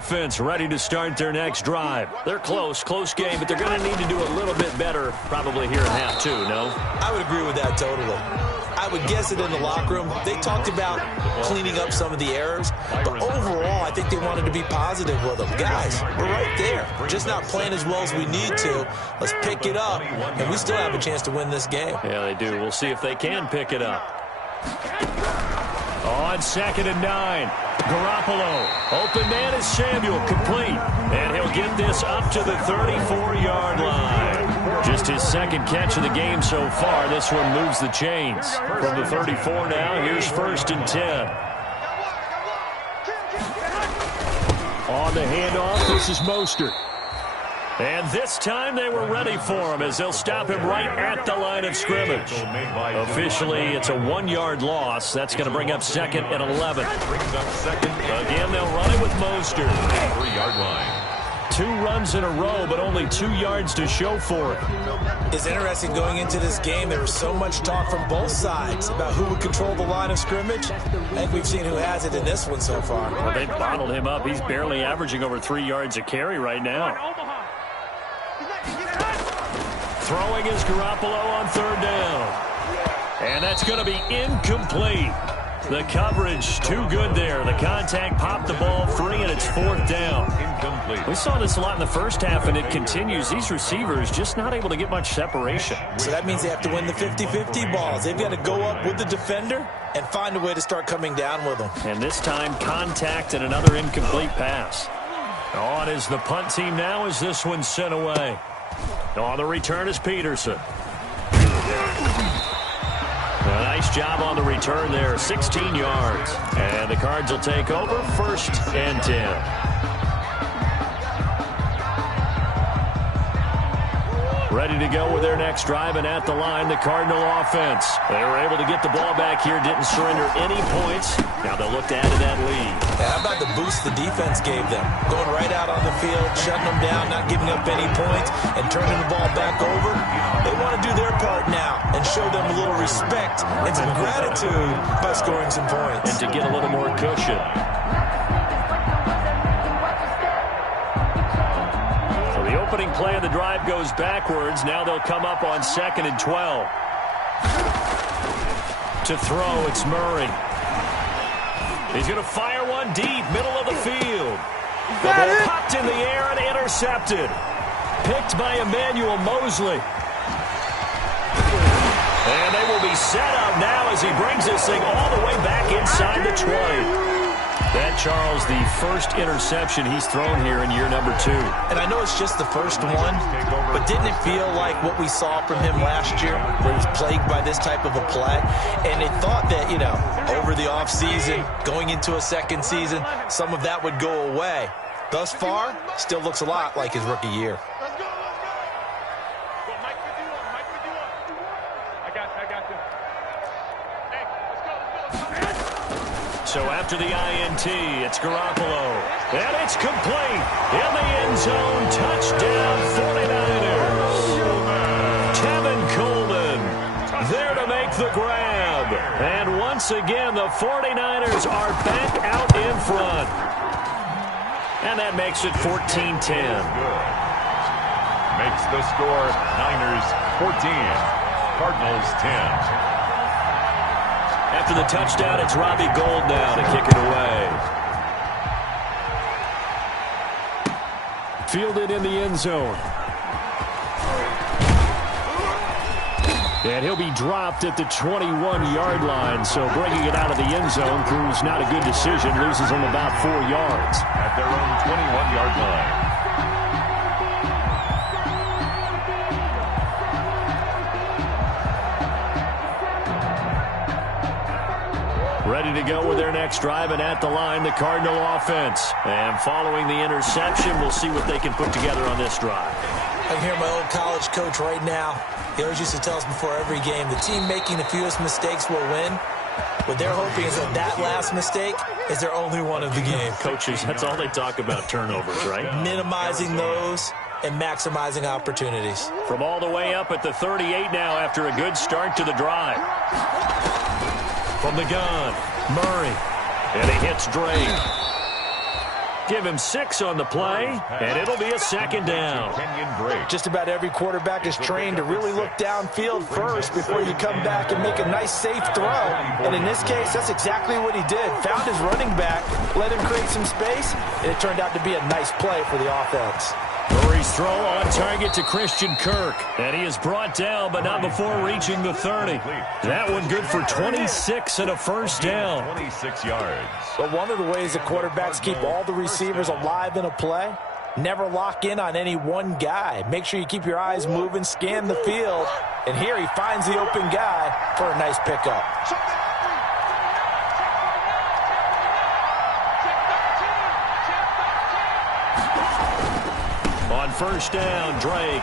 offense ready to start their next drive. They're close game, but they're going to need to do a little bit better probably here in half two, no? I would agree with that totally. I would guess that in the locker room, they talked about cleaning up some of the errors, but overall, I think they wanted to be positive with them. Guys, we're right there. We're just not playing as well as we need to. Let's pick it up, and we still have a chance to win this game. Yeah, they do. We'll see if they can pick it up. On 2nd and 9, Garoppolo. Open man is Samuel, complete. And he'll get this up to the 34-yard line. Just his second catch of the game so far. This one moves the chains. From the 34 now, here's 1st and 10. On the handoff, this is Mostert. And this time they were ready for him as they'll stop him right at the line of scrimmage. Officially, it's a 1-yard loss. That's going to bring up 2nd and 11. Again, they'll run it with Mostert. 3-yard line. 2 runs in a row, but only 2 yards to show for it. It's interesting going into this game. There was so much talk from both sides about who would control the line of scrimmage. I think we've seen who has it in this one so far. Well, they've bottled him up. He's barely averaging over 3 yards a carry right now. Throwing is Garoppolo on 3rd down. And that's going to be incomplete. The coverage too good there. The contact popped the ball free, and it's 4th down. Incomplete. We saw this a lot in the first half, and it continues. These receivers just not able to get much separation. So that means they have to win the 50-50 balls. They've got to go up with the defender and find a way to start coming down with them. And this time, contact and another incomplete pass. On is the punt team now as this one's sent away. On the return is Peterson. A nice job on the return there, 16 yards. And the Cards will take over, 1st and 10. Ready to go with their next drive, and at the line, the Cardinal offense. They were able to get the ball back here, didn't surrender any points. Now they'll look to add to that lead. Yeah, how about the boost the defense gave them? Going right out on the field, shutting them down, not giving up any points, and turning the ball back over. They want to do their part now and show them a little respect and some gratitude by scoring some points. And to get a little more cushion. The opening play of the drive goes backwards. Now they'll come up on 2nd and 12. To throw, it's Murray. He's going to fire one deep, middle of the field. The ball popped in the air and intercepted. Picked by Emmanuel Mosley. And they will be set up now as he brings this thing all the way back inside the 20. That, Charles, the first interception he's thrown here in year number 2. And I know it's just the first one, but didn't it feel like what we saw from him last year, where he was plagued by this type of a play? And it thought that, over the offseason, going into a second season, some of that would go away. Thus far, still looks a lot like his rookie year. So after the INT, it's Garoppolo. And it's complete. In the end zone, touchdown 49ers. Tevin Coleman there to make the grab. And once again, the 49ers are back out in front. And that makes it 14-10. Makes the score Niners 14, Cardinals 10. After the touchdown, it's Robbie Gould now to kick it away. Fielded in the end zone. And he'll be dropped at the 21-yard line, so bringing it out of the end zone proves not a good decision. Loses him about 4 yards. At their own 21-yard line. Ready to go with their next drive, and at the line, the Cardinal offense. And following the interception, we'll see what they can put together on this drive. I can hear my old college coach right now. He always used to tell us before every game, the team making the fewest mistakes will win. What they're hoping is that last mistake is their only one of the game. Coaches, that's all they talk about, turnovers, right? Minimizing those and maximizing opportunities. From all the way up at the 38 now after a good start to the drive. From the gun, Murray. And he hits Drake. Give him 6 on the play, and it'll be a second down. Just about every quarterback is trained to really look downfield first before you come back and make a nice, safe throw. And in this case, that's exactly what he did. Found his running back, let him create some space, and it turned out to be a nice play for the offense. Murray's throw on target to Christian Kirk. And he is brought down, but not before reaching the 30. That one good for 26 and a first down. 26 yards. But one of the ways that quarterbacks keep all the receivers alive in a play, never lock in on any one guy. Make sure you keep your eyes moving, scan the field. And here he finds the open guy for a nice pickup. On first down, Drake.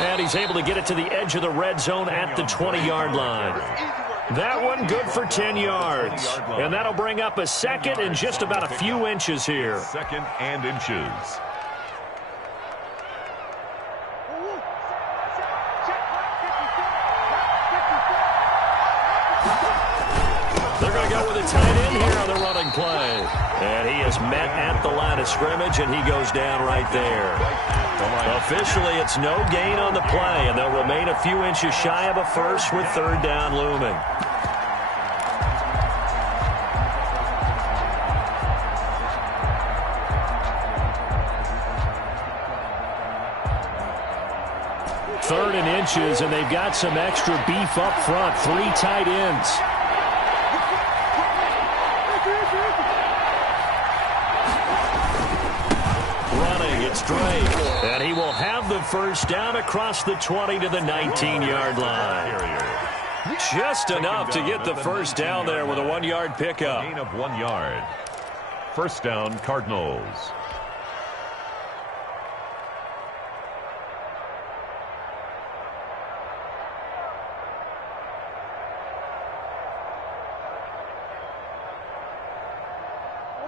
And he's able to get it to the edge of the red zone at the 20-yard line. That one good for 10 yards. And that'll bring up a second and just about a few inches here. Second and inches. They're going to go with a tight end here on the running play. And he is met at the line of scrimmage, and he goes down right there. Officially, it's no gain on the play, and they'll remain a few inches shy of a first with third down looming. Third and inches, and they've got some extra beef up front. 3 tight ends. It's Drake, and he will have the first down across the 20 to the 19-yard line. Just enough to get the first down there with a 1-yard pickup. Gain of 1 yard. First down, Cardinals.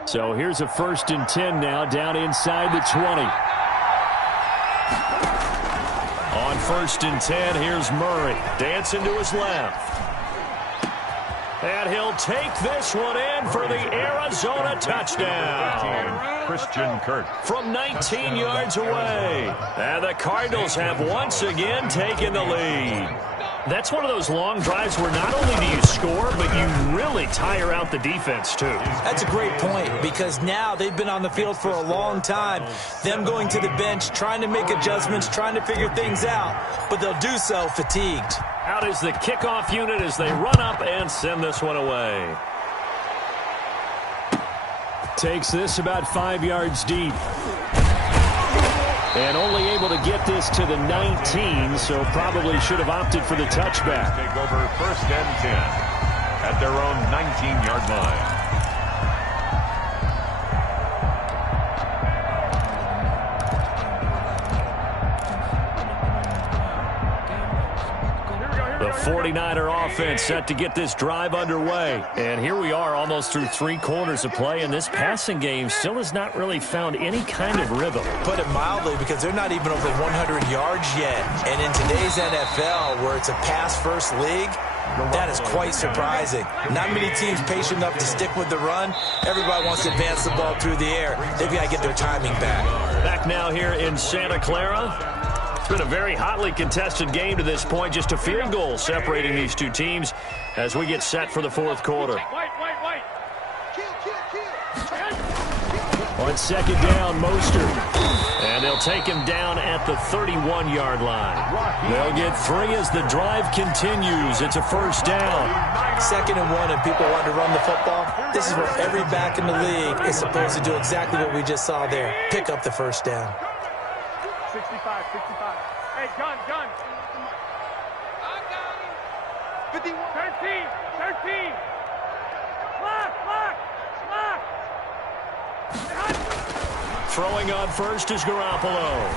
So here's a 1st and 10 now, down inside the 20. On 1st and 10, here's Murray, dancing to his left. And he'll take this one in for the Arizona touchdown. Christian Kirk. From 19 yards away. And the Cardinals have once again taken the lead. That's one of those long drives where not only do you score, but you really tire out the defense, too. That's a great point, because now they've been on the field for a long time. Them going to the bench, trying to make adjustments, trying to figure things out, but they'll do so fatigued. Out is the kickoff unit as they run up and send this one away. Takes this about 5 yards deep. And only able to get this to the 19, so probably should have opted for the touchback. Take over 1st and 10 at their own 19-yard line. The 49er offense set to get this drive underway. And here we are almost through 3 quarters of play, and this passing game still has not really found any kind of rhythm. Put it mildly, because they're not even over 100 yards yet. And in today's NFL, where it's a pass-first league, that is quite surprising. Not many teams patient enough to stick with the run. Everybody wants to advance the ball through the air. They've got to get their timing back. Back now here in Santa Clara. It's been a very hotly contested game to this point. Just a field goal separating these two teams as we get set for the 4th quarter. On 2nd down, Mostert. And they'll take him down at the 31-yard line. They'll get 3 as the drive continues. It's a first down. 2nd and 1, and people want to run the football. This is where every back in the league is supposed to do exactly what we just saw there. Pick up the first down. 65. Hey, gun. I got him. 51. 13. Lock. Throwing on first is Garoppolo.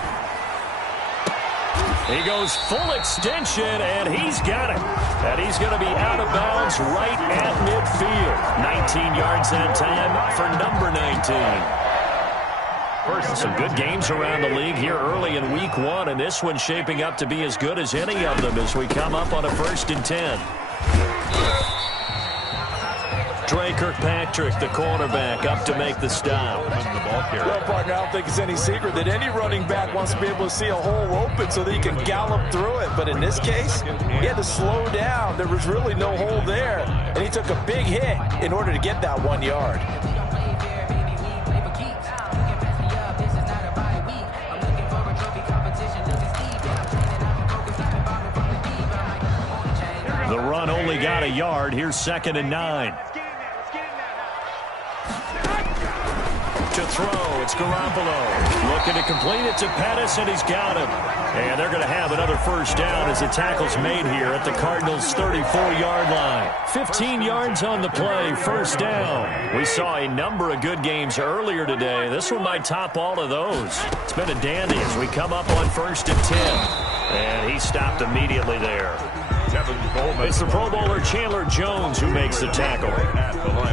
He goes full extension, and he's got it. And he's going to be out of bounds right at midfield. 19 yards that time for number 19. Some good games around the league here early in week 1, and this one's shaping up to be as good as any of them as we come up on a 1st and 10. Dre Kirkpatrick, the cornerback, up to make the stop. Well, partner, I don't think it's any secret that any running back wants to be able to see a hole open so that he can gallop through it. But in this case, he had to slow down. There was really no hole there. And he took a big hit in order to get that 1 yard. The run only got a yard. Here's 2nd and 9. To throw, it's Garoppolo. Looking to complete it to Pettis, and he's got him. And they're going to have another first down as the tackle's made here at the Cardinals' 34-yard line. 15 yards on the play, first down. We saw a number of good games earlier today. This one might top all of those. It's been a dandy as we come up on 1st and 10. And he stopped immediately there. It's the Pro Bowler Chandler Jones who makes the tackle.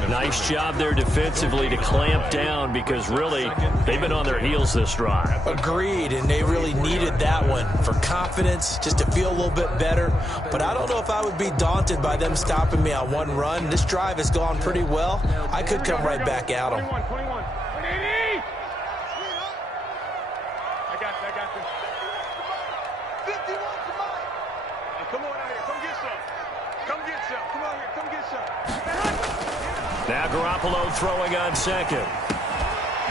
Nice job there defensively to clamp down because really they've been on their heels this drive. Agreed, and they really needed that one for confidence, just to feel a little bit better. But I don't know if I would be daunted by them stopping me on one run. This drive has gone pretty well. I could come right back at them. 21, 21. 180! I got you. 51, come on. Come on out here. Come get some. Come out here. Come get some. Now Garoppolo throwing on 2nd.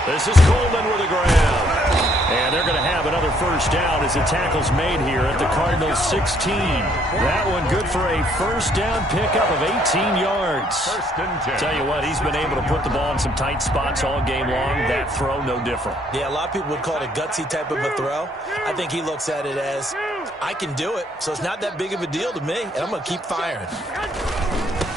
This is Coleman with a grab. And they're going to have another first down as the tackle's made here at the Cardinals' 16. That one good for a first down pickup of 18 yards. 1st and 10. Tell you what, he's been able to put the ball in some tight spots all game long. That throw, no different. Yeah, a lot of people would call it a gutsy type of a throw. I think he looks at it as, I can do it, so it's not that big of a deal to me, and I'm going to keep firing.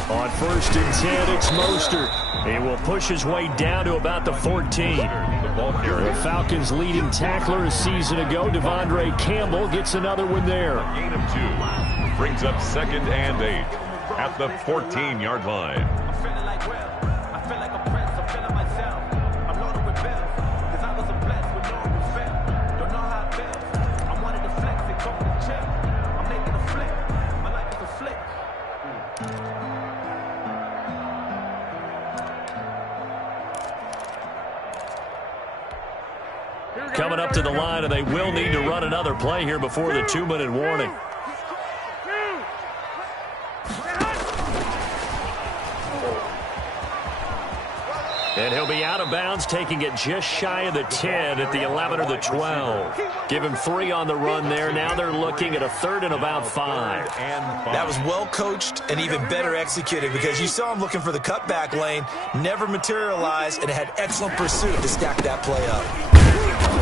On 1st and 10, it's Mostert. He will push his way down to about the 14. The Falcons' leading tackler a season ago, Devondre Campbell, gets another one there. Gain of 2. Brings up 2nd and 8 at the 14-yard line. Coming up to the line, and they will need to run another play here before the 2-minute warning. And he'll be out of bounds, taking it just shy of the 10 at the 11 or the 12. Give him 3 on the run there. Now they're looking at a 3rd and about 5. That was well coached and even better executed because you saw him looking for the cutback lane, never materialized, and had excellent pursuit to stack that play up.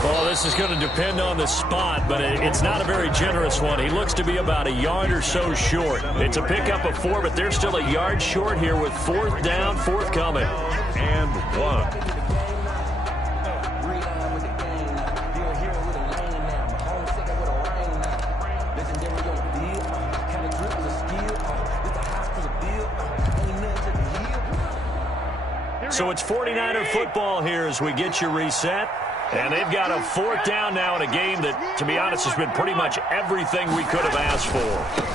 Well, this is going to depend on the spot, but it's not a very generous one. He looks to be about a yard or so short. It's a pickup of 4, but they're still a yard short here with 4th down, 4th coming. And 1. So it's 49er football here as we get you reset. And they've got a 4th down now in a game that, to be honest, has been pretty much everything we could have asked for.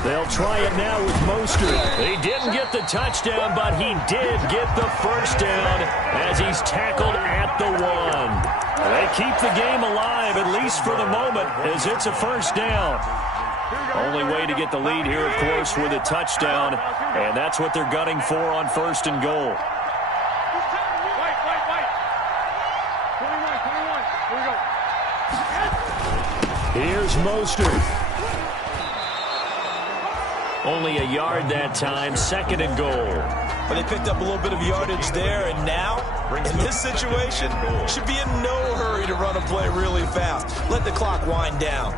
They'll try it now with Mostert. He didn't get the touchdown, but he did get the first down as he's tackled at the 1. They keep the game alive, at least for the moment, as it's a first down. Only way to get the lead here, of course, with a touchdown, and that's what they're gunning for on 1st and goal. Here's Mostert. Only a yard that time, 2nd and goal. But they picked up a little bit of yardage there, and now, in this situation, should be in no hurry to run a play really fast. Let the clock wind down.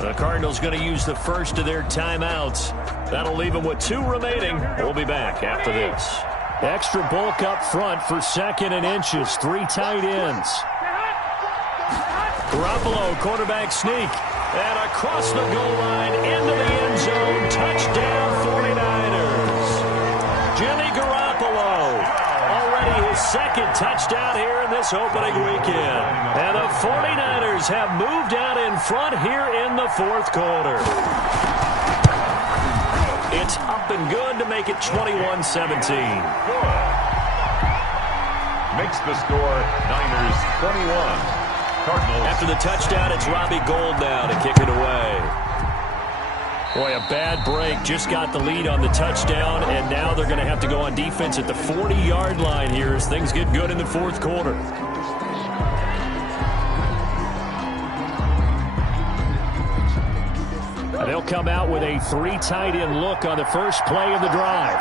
The Cardinals going to use the first of their timeouts. That'll leave them with 2 remaining. We'll be back after this. Extra bulk up front for 2nd and inches. 3 tight ends. Garoppolo, quarterback sneak. And across the goal line, into the end zone. Touchdown, 49ers. Jimmy Garoppolo. Already his 2nd touchdown here in this opening weekend. And the 49ers have moved out in front here in the 4th quarter. It's up and good to make it 21-17. Makes the score Niners 21. Cardinals. After the touchdown, it's Robbie Gould now to kick it away. Boy, a bad break. Just got the lead on the touchdown, and now they're going to have to go on defense at the 40-yard line here as things get good in the fourth quarter. They'll come out with a 3 tight end look on the first play of the drive.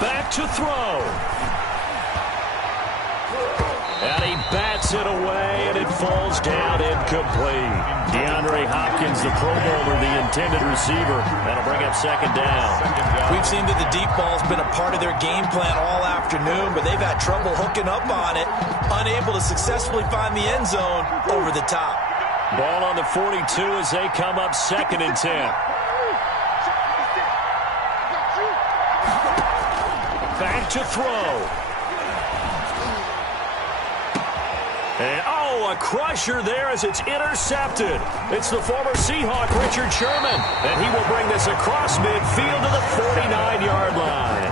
Back to throw. And he bats it away, and it falls down incomplete. DeAndre Hopkins, the Pro Bowler, the intended receiver. That'll bring up second down. We've seen that the deep ball's been a part of their game plan all afternoon, but they've had trouble hooking up on it, unable to successfully find the end zone over the top. Ball on the 42 as they come up 2nd and 10. Back to throw. And, a crusher there as it's intercepted. It's the former Seahawk, Richard Sherman. And he will bring this across midfield to the 49-yard line.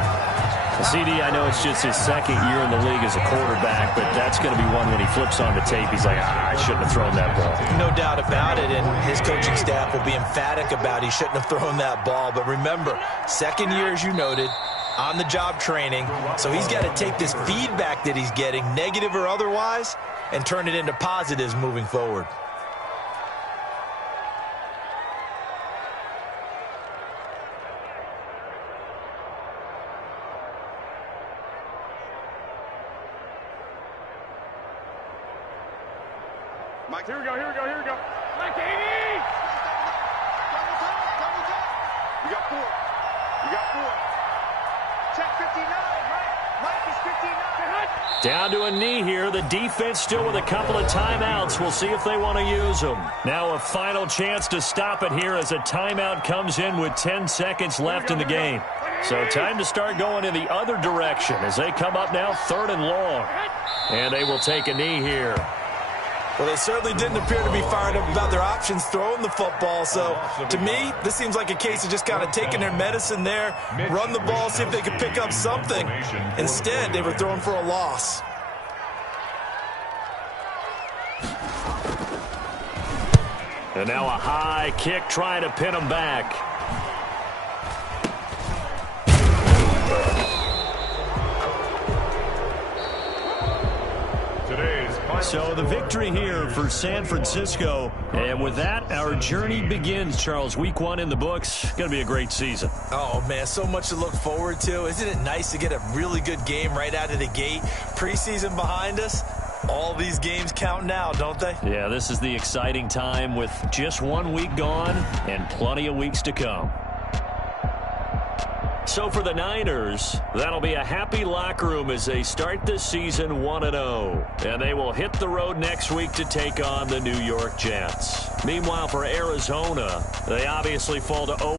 CD, I know it's just his 2nd year in the league as a quarterback, but that's going to be one when he flips on the tape. He's like, I shouldn't have thrown that ball. No doubt about it, and his coaching staff will be emphatic about he shouldn't have thrown that ball. But remember, 2nd year, as you noted, on-the-job training, so he's got to take this feedback that he's getting, negative or otherwise, and turn it into positives moving forward. Mike, here we go. Mike, 80! You got 4. Check 59, Mike is 59. Down to a knee here. The defense still with a couple of timeouts. We'll see if they want to use them. Now a final chance to stop it here as a timeout comes in with 10 seconds left in the game. So time to start going in the other direction as they come up now 3rd and long. And they will take a knee here. Well, they certainly didn't appear to be fired up about their options throwing the football. So, to me, this seems like a case of just kind of taking their medicine there, run the ball, see if they could pick up something. Instead, they were throwing for a loss. And now a high kick trying to pin them back. So the victory here for San Francisco. And with that, our journey begins, Charles. Week 1 in the books. Going to be a great season. Oh, man, so much to look forward to. Isn't it nice to get a really good game right out of the gate? Preseason behind us. All these games count now, don't they? Yeah, this is the exciting time with just 1 week gone and plenty of weeks to come. So for the Niners, that'll be a happy locker room as they start this season 1-0. And they will hit the road next week to take on the New York Jets. Meanwhile, for Arizona, they obviously fall to 0